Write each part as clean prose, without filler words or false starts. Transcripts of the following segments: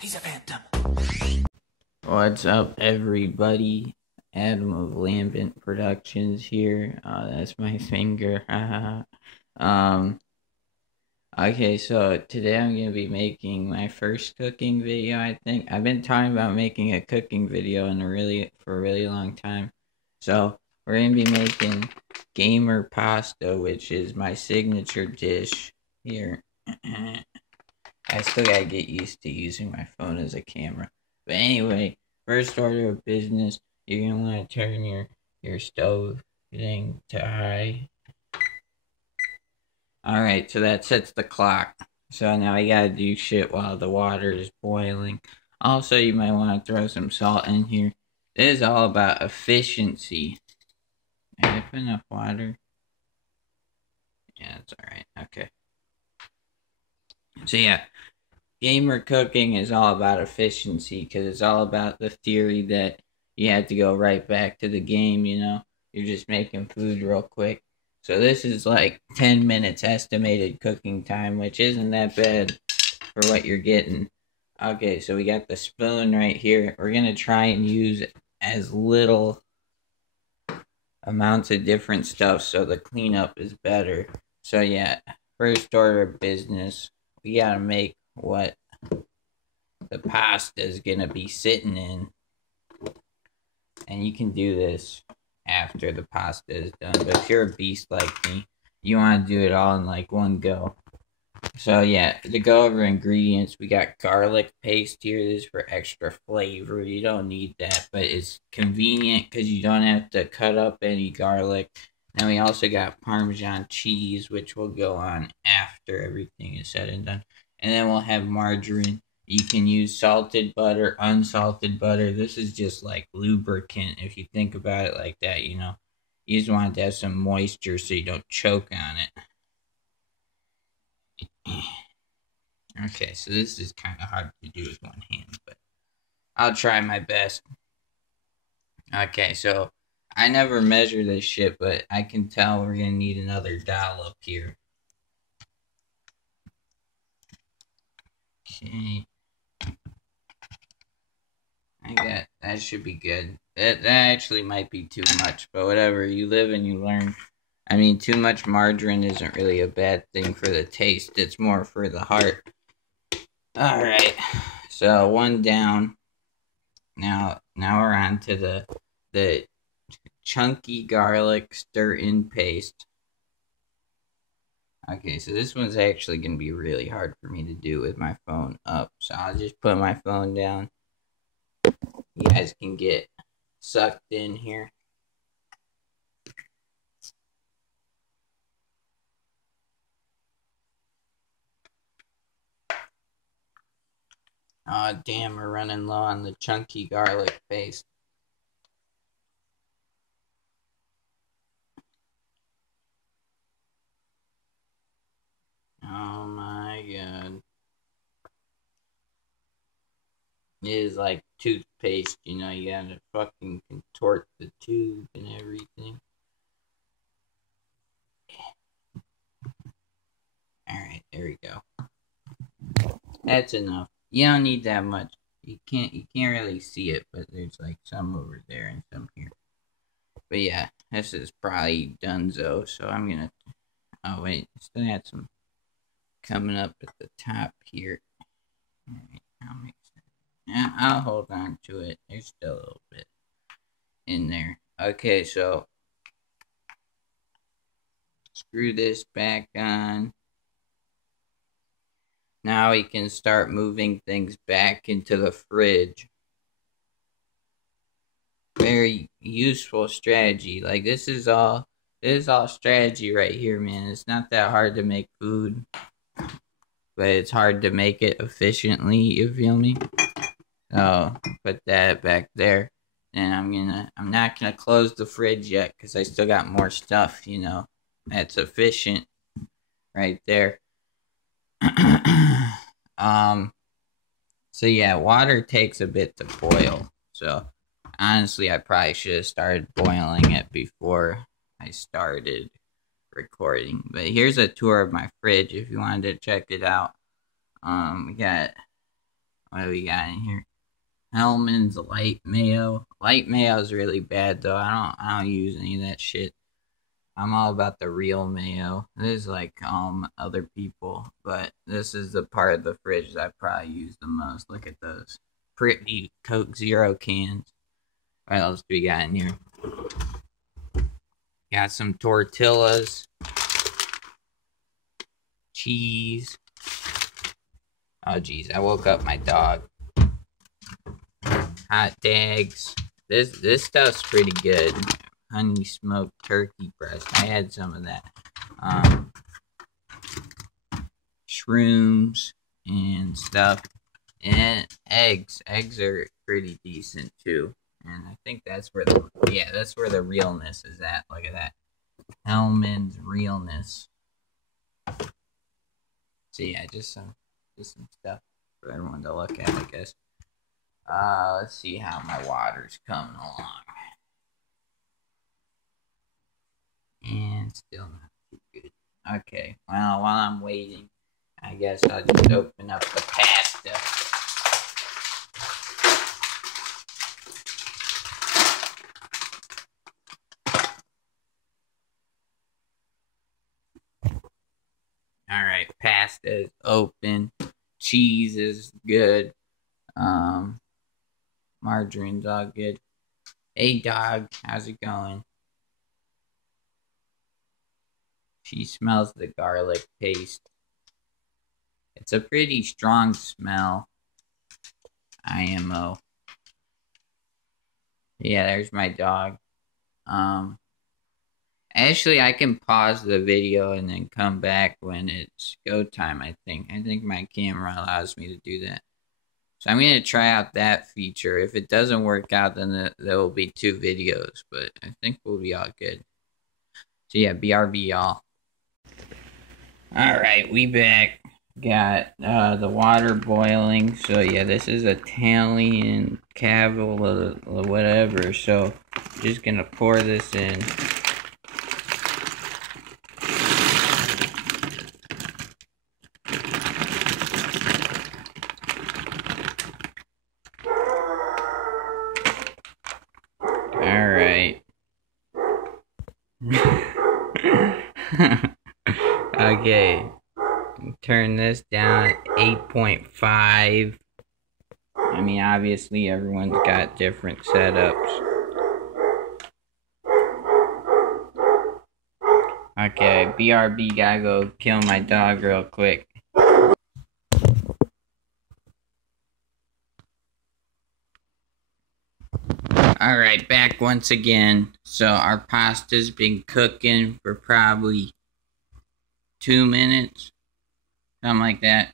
He's a phantom. What's up, everybody? Adam of LambentProductions here. That's my finger. Okay, so today I'm gonna be making my first cooking video. I think I've been talking about making a cooking video for a really long time. So we're gonna be making gamer pasta, which is my signature dish here. I still gotta get used to using my phone as a camera. But anyway, first order of business, you're gonna want to turn your stove thing to high. Alright, so that sets the clock. So now we gotta do shit while the water is boiling. Also, you might want to throw some salt in here. This is all about efficiency. Did I put enough water? Yeah, that's alright. Okay. So yeah, gamer cooking is all about efficiency because it's all about the theory that you have to go right back to the game, you know? You're just making food real quick. So this is like 10 minutes estimated cooking time, which isn't that bad for what you're getting. Okay, so we got the spoon right here. We're going to try and use as little amounts of different stuff so the cleanup is better. So yeah, first order of business, we got to make what the pasta is gonna be sitting in, and you can do this after the pasta is done, but if you're a beast like me, you want to do it all in like one go. So yeah, to go over ingredients, we got garlic paste here. This is for extra flavor. You don't need that, but it's convenient because you don't have to cut up any garlic. Then we also got Parmesan cheese, which will go on after everything is said and done. And then we'll have margarine. You can use salted butter, unsalted butter. This is just like lubricant if you think about it like that, you know. You just want it to have some moisture so you don't choke on it. Okay, so this is kind of hard to do with one hand, but I'll try my best. Okay, so I never measure this shit, but I can tell we're going to need another dollop here. Okay. That should be good. That actually might be too much, but whatever. You live and you learn. I mean, too much margarine isn't really a bad thing for the taste. It's more for the heart. Alright. So, one down. Now we're on to the chunky garlic stir-in paste. Okay, so this one's actually going to be really hard for me to do with my phone up. So I'll just put my phone down. You guys can get sucked in here. Oh, damn, we're running low on the chunky garlic paste. Oh my god. It is like toothpaste, you know, you gotta fucking contort the tube and everything. Alright, there we go. That's enough. You don't need that much. You can't really see it, but there's like some over there and some here. But yeah, this is probably donezo, so I'm gonna... Oh wait, still had some coming up at the top here. Alright, I'll mix it. Yeah, I'll hold on to it. There's still a little bit in there. Okay, so screw this back on. Now we can start moving things back into the fridge. Very useful strategy. Like this is all strategy right here, man. It's not that hard to make food, but it's hard to make it efficiently, you feel me? So put that back there. And I'm not gonna close the fridge yet because I still got more stuff, you know, that's efficient right there. So yeah, water takes a bit to boil. So honestly, I probably should have started boiling it before I started recording. But here's a tour of my fridge if you wanted to check it out. We got, what do we got in here? Hellman's light mayo. Light mayo is really bad though. I don't use any of that shit. I'm all about the real mayo. This is like other people, but this is the part of the fridge that I probably use the most. Look at those pretty Coke Zero cans. What else do we got in here? Got some tortillas, cheese. Oh geez, I woke up my dog. Hot dogs. This stuff's pretty good. Honey smoked turkey breast. I had some of that. Shrooms and stuff. And eggs. Eggs are pretty decent too. And I think that's where the realness is at. Look at that. Hellman's realness. So yeah, just some stuff for everyone to look at, I guess. Let's see how my water's coming along. And still not too good. Okay, well, while I'm waiting, I guess I'll just open up the pasta. Alright, pasta is open. Cheese is good. Margarine's all good. Hey dog, how's it going? She smells the garlic paste. It's a pretty strong smell. IMO. Yeah, there's my dog. Actually, I can pause the video and then come back when it's go time, I think. I think my camera allows me to do that. So I'm going to try out that feature. If it doesn't work out, then there will be 2 videos. But I think we'll be all good. So yeah, BRB, y'all. Alright, we back. Got the water boiling. So yeah, this is Italian cavolo or whatever. So just going to pour this in. Alright. Okay. Turn this down at 8.5. I mean, obviously everyone's got different setups. Okay, BRB gotta go kill my dog real quick. Alright, back once again. So our pasta's been cooking for probably 2 minutes. Something like that.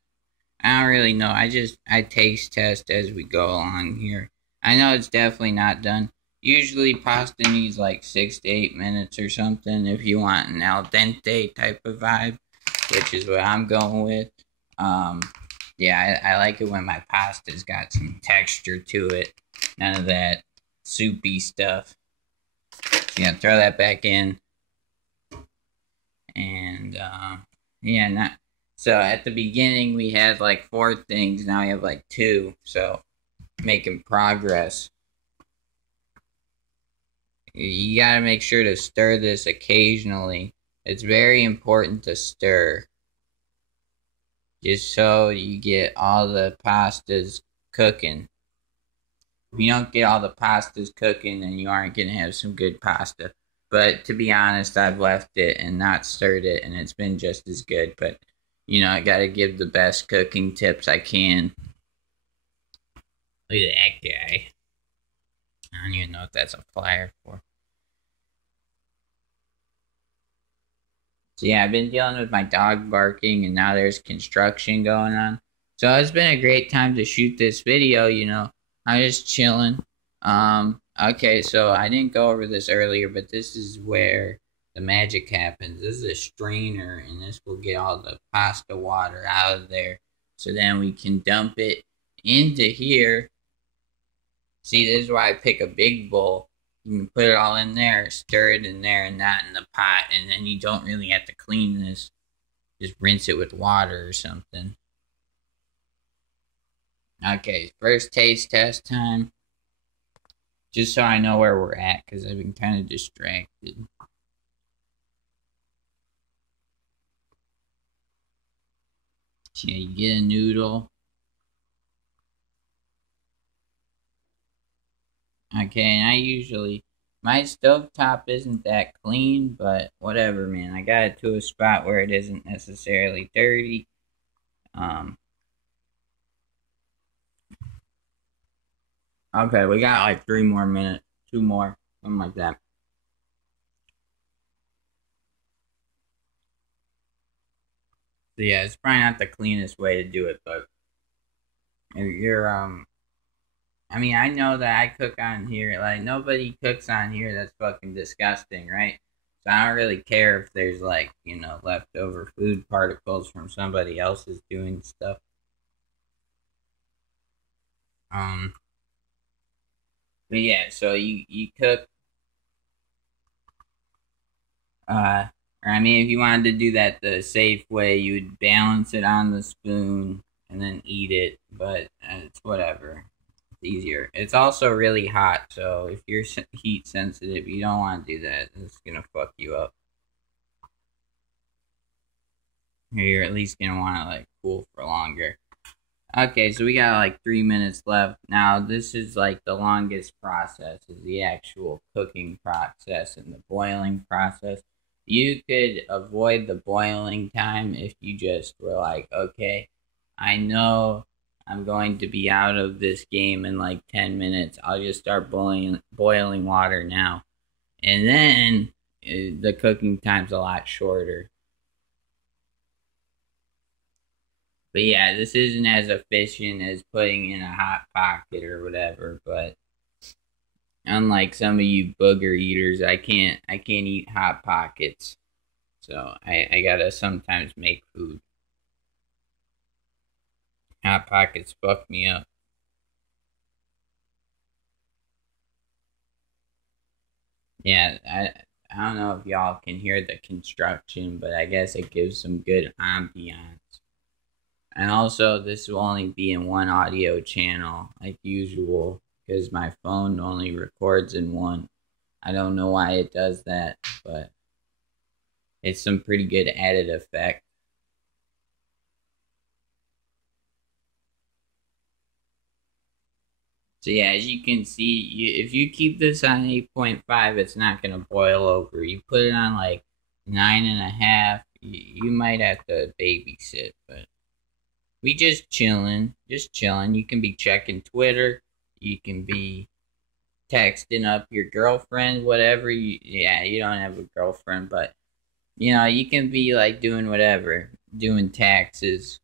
I don't really know. I taste test as we go along here. I know it's definitely not done. Usually pasta needs like 6 to 8 minutes or something if you want an al dente type of vibe, which is what I'm going with. Yeah, I like it when my pasta's got some texture to it. None of that soupy stuff. Yeah, throw that back in. And yeah, so at the beginning we had like 4 things, now we have like 2, so making progress. You gotta make sure to stir this occasionally. It's very important to stir, just so you get all the pastas cooking. If you don't get all the pastas cooking, then you aren't gonna have some good pasta. But to be honest, I've left it and not stirred it, and it's been just as good. But, you know, I gotta give the best cooking tips I can. Look at that guy. I don't even know what that's a flyer for. So yeah, I've been dealing with my dog barking, and now there's construction going on. So it's been a great time to shoot this video, you know. I'm just chilling. Okay, so I didn't go over this earlier, but this is where the magic happens. This is a strainer, and this will get all the pasta water out of there. So then we can dump it into here. See, this is why I pick a big bowl. You can put it all in there, stir it in there, and not in the pot. And then you don't really have to clean this. Just rinse it with water or something. Okay, first taste test time. Just so I know where we're at, because I've been kind of distracted. So yeah, you get a noodle. Okay, and I usually, my stovetop isn't that clean, but whatever, man. I got it to a spot where it isn't necessarily dirty. Um, okay, we got like 3 more minutes, 2 more, something like that. So yeah, it's probably not the cleanest way to do it, but if you're I mean, I know that I cook on here. Like, nobody cooks on here that's fucking disgusting, right? So I don't really care if there's, like, leftover food particles from somebody else's doing stuff. Um, but yeah, so you cook, or I mean, if you wanted to do that the safe way, you would balance it on the spoon and then eat it, but it's whatever. Easier. It's also really hot, so if you're heat sensitive, you don't want to do that. It's gonna fuck you up. You're at least gonna want to like cool for longer. Okay, so we got like 3 minutes left. Now this is like the longest process is the actual cooking process and the boiling process. You could avoid the boiling time if you just were like, okay, I know I'm going to be out of this game in like 10 minutes. I'll just start boiling water now. And then the cooking time's a lot shorter. But yeah, this isn't as efficient as putting in a hot pocket or whatever. But unlike some of you booger eaters, I can't eat hot pockets, so I gotta sometimes make food. Hot pockets fuck me up. Yeah, I don't know if y'all can hear the construction, but I guess it gives some good ambiance. And also, this will only be in one audio channel, like usual, because my phone only records in one. I don't know why it does that, but it's some pretty good added effect. So yeah, as you can see, if you keep this on 8.5, it's not gonna boil over. You put it on like 9.5, you might have to babysit, but we just chilling. You can be checking Twitter, you can be texting up your girlfriend, whatever. Yeah, you don't have a girlfriend, but you can be like doing whatever, doing taxes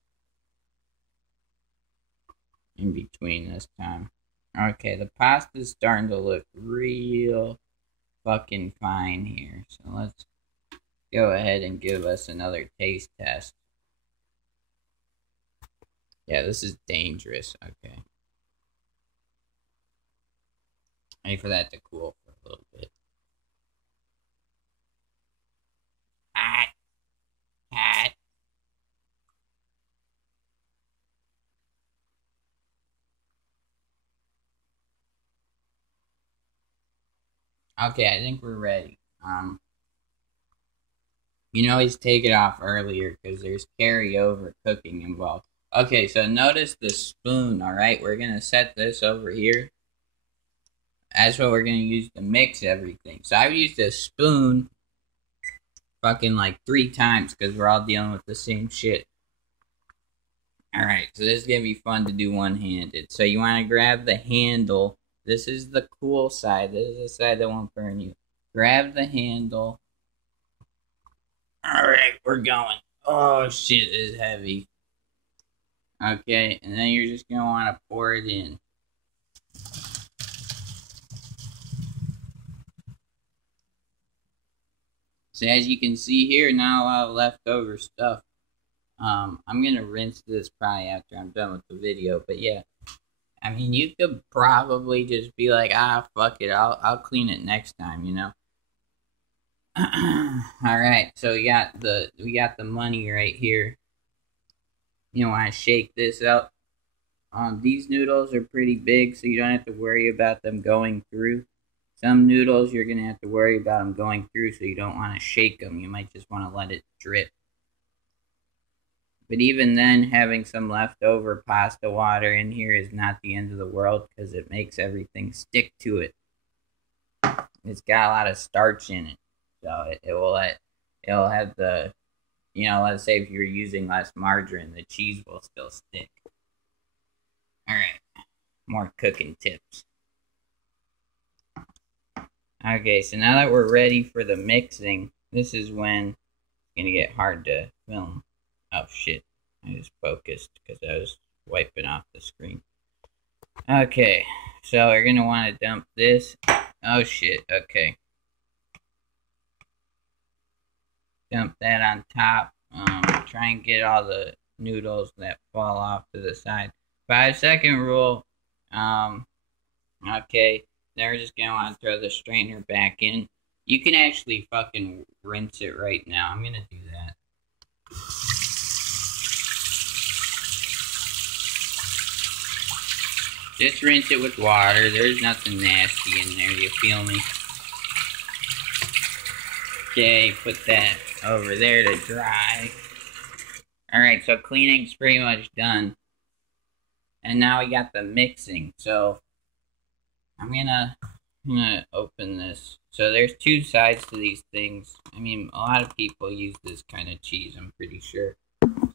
in between this time. Okay, the pasta's starting to look real fucking fine here. So let's go ahead and give us another taste test. Yeah, this is dangerous. Okay. Wait for that to cool for a little bit. Hot, hot. Okay, I think we're ready. You can always take it off earlier because there's carryover cooking involved. Okay, so notice the spoon, alright? We're gonna set this over here. That's what we're gonna use to mix everything. So I've used a spoon fucking like 3 times because we're all dealing with the same shit. Alright, so this is gonna be fun to do one-handed. So you wanna grab the handle. This is the cool side. This is the side that won't burn you. Grab the handle. Alright, we're going. Oh shit, this is heavy. Okay, and then you're just gonna wanna pour it in. So as you can see here, not a lot of leftover stuff. I'm gonna rinse this probably after I'm done with the video, but yeah. I mean, you could probably just be like, fuck it, I'll clean it next time, you know. All right, so we got the money right here. You want to shake this up? These noodles are pretty big, so you don't have to worry about them going through. Some noodles you're gonna have to worry about them going through, so you don't want to shake them. You might just want to let it drip. But even then, having some leftover pasta water in here is not the end of the world because it makes everything stick to it. It's got a lot of starch in it, so it'll have the, let's say if you're using less margarine, the cheese will still stick. All right, more cooking tips. Okay, so now that we're ready for the mixing, this is when it's gonna get hard to film. Oh shit, I just focused because I was wiping off the screen. Okay, so we're gonna want to dump this. Oh shit, okay. Dump that on top. Try and get all the noodles that fall off to the side. 5-second rule. Okay, then we're just gonna want to throw the strainer back in. You can actually fucking rinse it right now. I'm gonna do that. Just rinse it with water. There's nothing nasty in there, you feel me? Okay, put that over there to dry. Alright, so cleaning's pretty much done. And now we got the mixing. So I'm gonna open this. So there's two sides to these things. I mean, a lot of people use this kind of cheese, I'm pretty sure.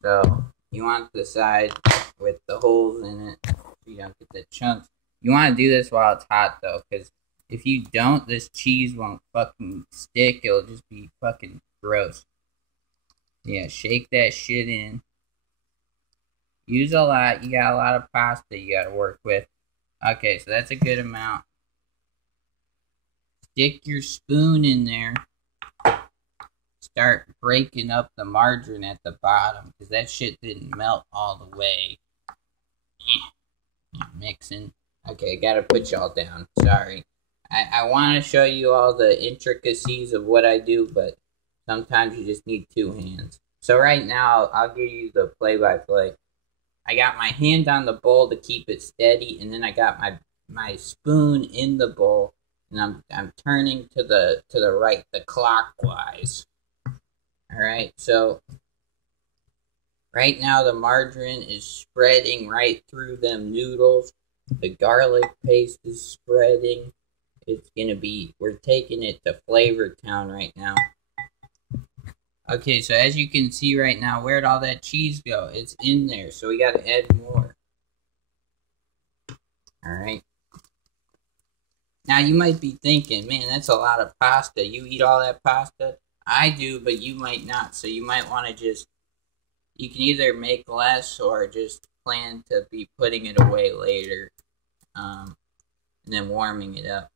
So you want the side with the holes in it so you don't get the chunks. You want to do this while it's hot though, because if you don't, this cheese won't fucking stick. It'll just be fucking gross. Yeah, shake that shit in. Use a lot. You got a lot of pasta you gotta work with. Okay, so that's a good amount. Stick your spoon in there. Start breaking up the margarine at the bottom, because that shit didn't melt all the way. Mixing. Okay, gotta put y'all down. Sorry. I want to show you all the intricacies of what I do, but sometimes you just need two hands. So right now, I'll give you the play-by-play. I got my hand on the bowl to keep it steady, and then I got my spoon in the bowl, and I'm turning to the right, the clockwise. All right, so right now the margarine is spreading right through them noodles. The garlic paste is spreading. It's gonna be, we're taking it to Flavor Town right now. Okay, so as you can see right now, where'd all that cheese go? It's in there, so we gotta add more. Alright. Now you might be thinking, man, that's a lot of pasta. You eat all that pasta? I do, but you might not. So you might want to just, you can either make less or just plan to be putting it away later. And then warming it up.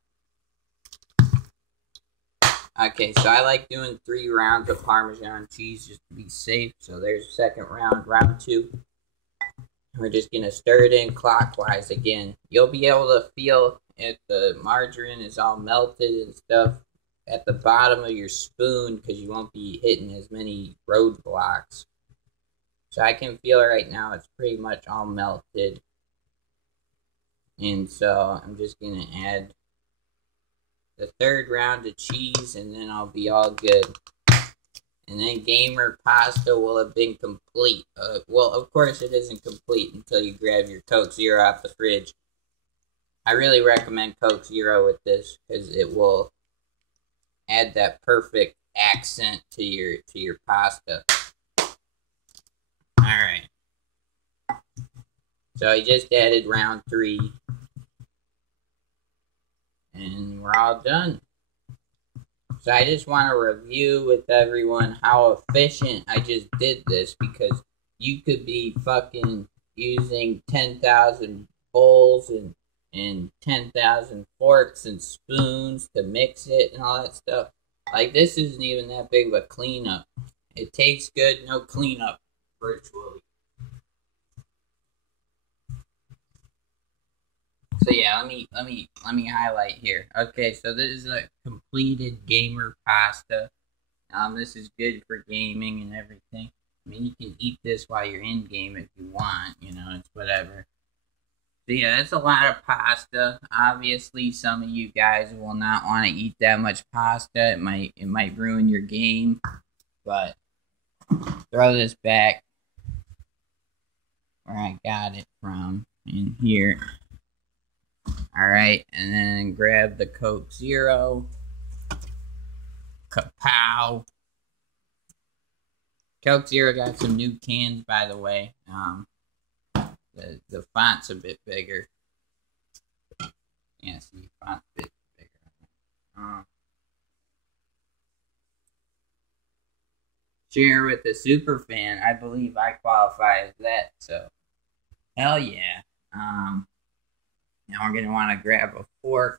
Okay, so I like doing 3 rounds of Parmesan cheese just to be safe. So there's second round, round 2. We're just going to stir it in clockwise again. You'll be able to feel if the margarine is all melted and stuff at the bottom of your spoon because you won't be hitting as many roadblocks. So I can feel right now it's pretty much all melted. And so I'm just going to add the 3rd round of cheese, and then I'll be all good. And then gamer pasta will have been complete. Well, of course it isn't complete until you grab your Coke Zero out the fridge. I really recommend Coke Zero with this because it will add that perfect accent to your pasta. Alright. So I just added round 3. And we're all done. So I just want to review with everyone how efficient I just did this, because you could be fucking using 10,000 bowls and 10,000 forks and spoons to mix it and all that stuff. Like, this isn't even that big of a cleanup. It tastes good, no cleanup, virtually. So yeah, let me highlight here. Okay, so this is a completed gamer pasta. This is good for gaming and everything. I mean, you can eat this while you're in game if you want. You know, it's whatever. So yeah, that's a lot of pasta. Obviously, some of you guys will not want to eat that much pasta. It might ruin your game. But throw this back where I got it from in here. Alright, and then grab the Coke Zero. Kapow. Coke Zero got some new cans, by the way. The font's a bit bigger. Yeah, see, font's a bit bigger. Share with the super fan. I believe I qualify as that, so hell yeah. Now we're gonna want to grab a fork.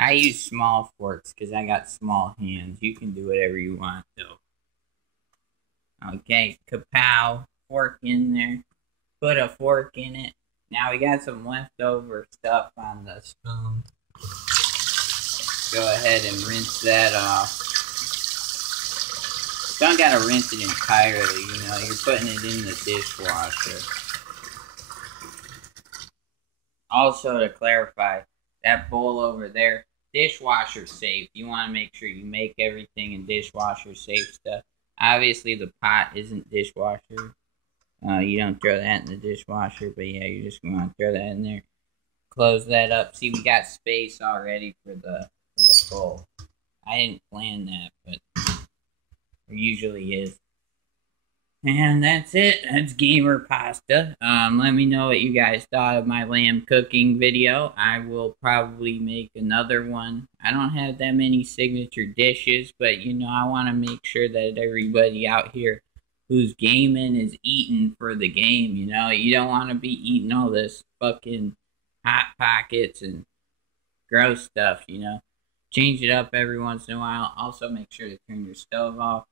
I use small forks because I got small hands. You can do whatever you want though. Okay, kapow. Fork in there. Put a fork in it. Now we got some leftover stuff on the spoon. Go ahead and rinse that off. Don't gotta rinse it entirely, you know, you're putting it in the dishwasher. Also, to clarify, that bowl over there, dishwasher safe. You want to make sure you make everything in dishwasher safe stuff. Obviously, the pot isn't dishwasher. You don't throw that in the dishwasher, but yeah, you're just going to throw that in there. Close that up. See, we got space already for the bowl. I didn't plan that, but there usually is. And that's it. That's gamer pasta. Let me know what you guys thought of my lamb cooking video. I will probably make another one. I don't have that many signature dishes, but you know, I want to make sure that everybody out here who's gaming is eating for the game. You know, you don't want to be eating all this fucking Hot Pockets and gross stuff, you know. Change it up every once in a while. Also, make sure to turn your stove off.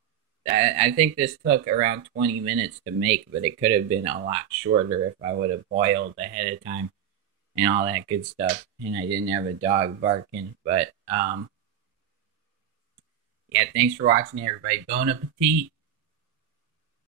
I think this took around 20 minutes to make, but it could have been a lot shorter if I would have boiled ahead of time and all that good stuff. And I didn't have a dog barking. But, yeah, thanks for watching, everybody. Bon appetit.